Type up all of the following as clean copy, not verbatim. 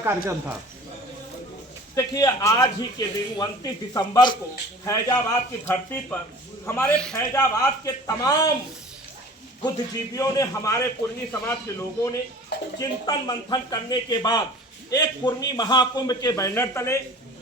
कार्यक्रम था। देखिए, आज ही के दिन 29 दिसंबर को फैजाबाद की धरती पर हमारे फैजाबाद के तमाम बुद्धिजीवियों ने, हमारे कुर्मी समाज के लोगों ने चिंतन मंथन करने के बाद एक कुर्मी महाकुंभ के बैनर तले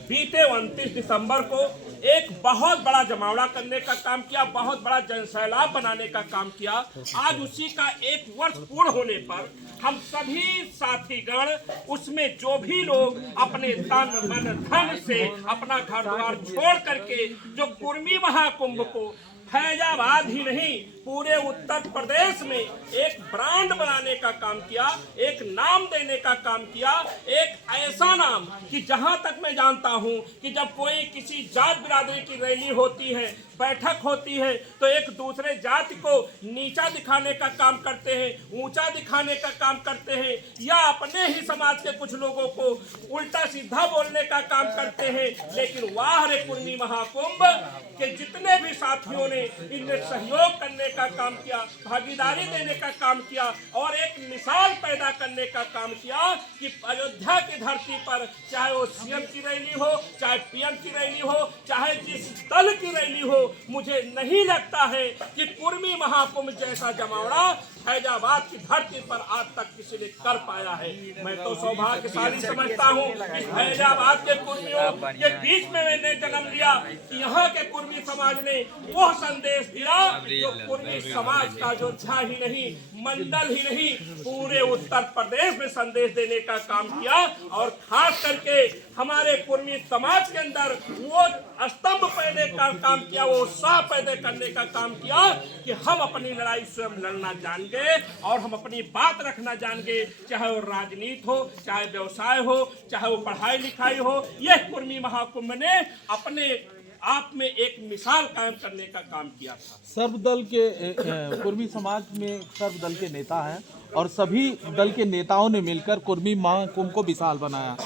बीते 29 दिसंबर को एक बहुत बड़ा जमावड़ा करने का काम किया, बहुत बड़ा जनसैलाब बनाने का काम किया। आज उसी का 1 वर्ष पूर्ण होने पर हम सभी साथीगण, उसमें जो भी लोग अपने तन मन धन से अपना घर द्वार छोड़ करके जो कुर्मी महाकुंभ को फैजाबाद ही नहीं पूरे उत्तर प्रदेश में एक ब्रांड बनाने का काम किया, एक नाम देने का काम किया, एक ऐसा नाम कि जहां तक मैं जानता हूं कि जब कोई किसी जात बिरादरी की रैली होती है, बैठक होती है, तो एक दूसरे जाति को नीचा दिखाने का काम करते हैं, ऊंचा दिखाने का काम करते हैं, या अपने ही समाज के कुछ लोगों को उल्टा सीधा बोलने का काम करते हैं। लेकिन वाह रे कुर्मी महाकुंभ के जितने भी साथियों ने इनमें सहयोग करने का काम किया, भागीदारी देने का काम किया और एक मिसाल पैदा करने का काम किया कि अयोध्या की धरती पर चाहे वो सीएम की रैली हो, चाहे पीएम की रैली हो, चाहे जिस दल की रैली हो, मुझे नहीं लगता है कि कुर्मी महाकुंभ जैसा जमावड़ा फैजाबाद की धरती पर आज तक किसी ने कर पाया है। मैं तो सौभाग्यशाली समझता हूँ कि फैजाबाद के कुर्मियों के बीच में मैंने जन्म लिया कि यहाँ के कुर्मी समाज ने वो संदेश दिया जो कुर्मी समाज का जो था ही नहीं, मंडल ही नहीं, पूरे उत्तर प्रदेश में संदेश देने का काम किया। और खास करके हमारे कुर्मी समाज के अंदर वो स्तंभ पैदा का काम किया, वो उत्साह पैदा करने का काम किया कि हम अपनी लड़ाई स्वयं लड़ना जान गए और हम अपनी बात रखना जान गए, चाहे वो राजनीति हो, चाहे व्यवसाय हो, चाहे वो पढ़ाई लिखाई हो। यह कुर्मी महाकुंभ ने अपने आप में एक मिसाल कायम करने का काम किया था। सर्वदल के कुर्मी समाज में सर्वदल के नेता हैं और सभी दल के नेताओं ने मिलकर कुर्मी महाकुंभ को विशाल बनाया।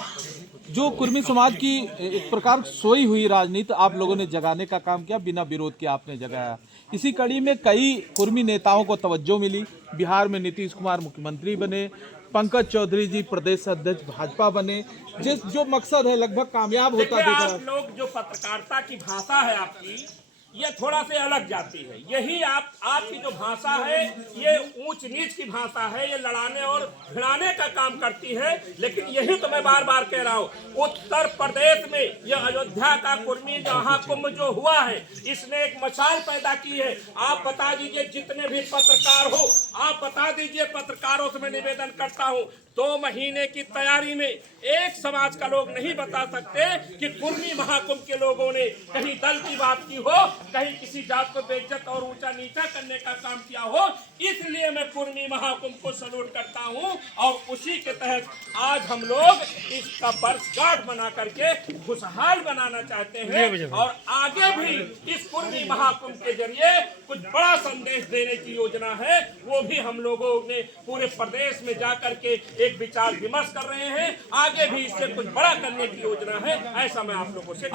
जो कुर्मी समाज की एक प्रकार सोई हुई राजनीति आप लोगों ने जगाने का काम किया, बिना विरोध के आपने जगाया। इसी कड़ी में कई कुर्मी नेताओं को तवज्जो मिली। बिहार में नीतीश कुमार मुख्यमंत्री बने, पंकज चौधरी जी प्रदेश अध्यक्ष भाजपा बने, जो मकसद है लगभग कामयाब होता दिख रहा है। आप लोग जो पत्रकारिता की भाषा है आपकी, ये थोड़ा से अलग जाती है। यही आपकी जो भाषा है ये ऊंच नीच की भाषा है, ये लड़ाने और भिड़ाने का काम करती है। लेकिन यही तो मैं बार बार कह रहा हूँ, उत्तर प्रदेश में ये अयोध्या का कुर्मी महाकुंभ जो हुआ है, इसने एक मशाल पैदा की है। आप बता दीजिए, जितने भी पत्रकार हो, आप बता दीजिए, पत्रकारों से मैं निवेदन करता हूँ, 2 महीने की तैयारी में एक समाज का लोग नहीं बता सकते कि कुर्मी महाकुंभ के लोगों ने कहीं दल की बात की हो, कहीं किसी जात को बेइज्जत और ऊंचा नीचा करने का काम किया हो। इसलिए मैं कुर्मी महाकुंभ को सैल्यूट करता हूं और उसी के तहत आज हम लोग इसका वर्षगांठ बना करके खुशहाल बनाना चाहते हैं और आगे भी इस कुर्मी महाकुंभ के जरिए कुछ बड़ा संदेश देने की योजना है। वो भी हम लोगों ने पूरे प्रदेश में जाकर के एक विचार विमर्श कर रहे हैं। आगे भी इससे कुछ बड़ा करने की योजना है, ऐसा मैं आप लोगों से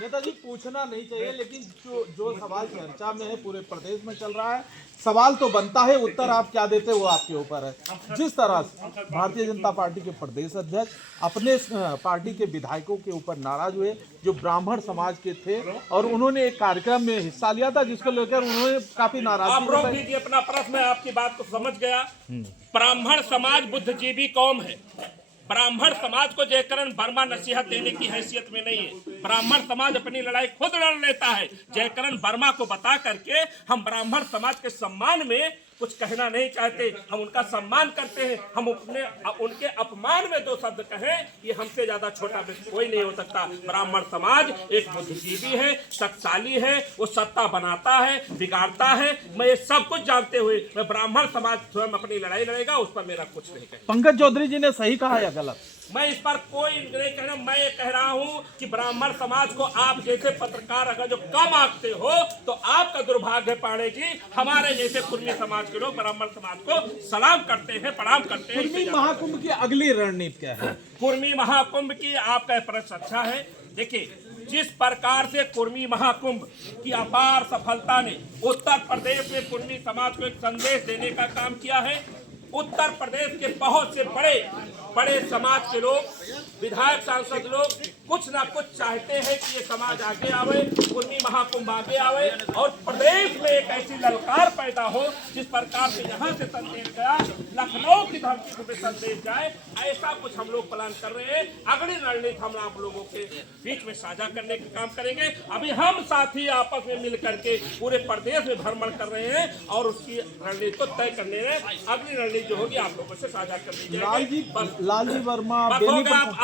नेताजी पूछना नहीं चाहिए, लेकिन जो सवाल चर्चा में है पूरे प्रदेश में चल रहा है, सवाल तो बनता है, उत्तर आप क्या देते वो आपके ऊपर है। जिस तरह से भारतीय जनता पार्टी के प्रदेश अध्यक्ष अपने पार्टी के विधायकों के ऊपर नाराज हुए जो ब्राह्मण समाज के थे और उन्होंने एक कार्यक्रम में हिस्सा लिया था जिसको लेकर उन्होंने काफी नाराजगी रोक दीजिए अपना प्रश्न, मैं आपकी बात को समझ गया। ब्राह्मण समाज बुद्धिजीवी कौम है। ब्राह्मण समाज को जयकरण वर्मा नसीहत देने की हैसियत में नहीं है। ब्राह्मण समाज अपनी लड़ाई खुद लड़ लेता है। जयकरण वर्मा को बता करके हम ब्राह्मण समाज के सम्मान में कुछ कहना नहीं चाहते, हम उनका सम्मान करते हैं। हम उनके अपमान में 2 शब्द कहें, ये हमसे ज्यादा छोटा कोई नहीं हो सकता। ब्राह्मण समाज एक बुद्धिजीवी है, शक्तिशाली है, वो सत्ता बनाता है, बिगाड़ता है। मैं ये सब कुछ जानते हुए मैं ब्राह्मण समाज स्वयं अपनी लड़ाई लड़ेगा, उस पर मेरा कुछ नहीं कहेगा। पंकज चौधरी जी ने सही कहा या गलत? मैं इस पर कोई नहीं कहना। मैं ये कह रहा हूं कि ब्राह्मण समाज को आप जैसे पत्रकार अगर जो कम आंकते हो तो आपका दुर्भाग्य है पांडे जी। हमारे जैसे कुर्मी समाज के लोग ब्राह्मण समाज को सलाम करते हैं, प्रणाम करते हैं। कुर्मी महाकुंभ की अगली रणनीति क्या है? कुर्मी महाकुंभ की आपका प्रश्न अच्छा है। देखिए, जिस प्रकार से कुर्मी महाकुंभ की अपार सफलता ने उत्तर प्रदेश में कुर्मी समाज को एक संदेश देने का काम किया है। उत्तर प्रदेश के बहुत से बड़े बड़े समाज के लोग, विधायक सांसद लोग कुछ ना कुछ चाहते हैं कि ये समाज आगे आवे, कुर्मी महाकुंभ आगे आवे और प्रदेश में एक ऐसी ललकार पैदा हो जिस प्रकार से यहाँ से संदेश गया, लखनऊ की धरती पर संदेश जाए। ऐसा कुछ हम लोग प्लान कर रहे हैं। अगली रणनीति हम आप लोगों के बीच में साझा करने का काम करेंगे। अभी हम साथी आपस में मिल करके पूरे प्रदेश में भ्रमण कर रहे हैं और उसकी रणनीति को तय करने में अगली रणनीति जो होगी आप लोगों से साझा कर दी जाएगी। लालजी वर्मा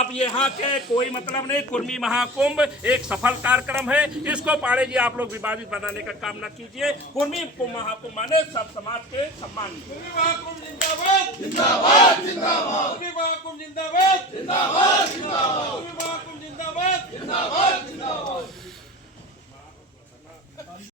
अब यहाँ के कोई मतलब नहीं। कुर्मी महाकुंभ एक सफल कार्यक्रम है, इसको पाड़े जी आप लोग विवादित बनाने का काम न कीजिए। कुर्मी महाकुंभ माने सब समाज के सम्मान। कुर्मी महाकुंभ जिंदाबाद जिंदाबाद जिंदाबाद। कुर्मी महाकुंभ जिंदाबाद जिंदाबाद जिंदाबाद। कुर्मी महाकुंभ जिंदाबाद जिंदाबाद जिंदाबाद।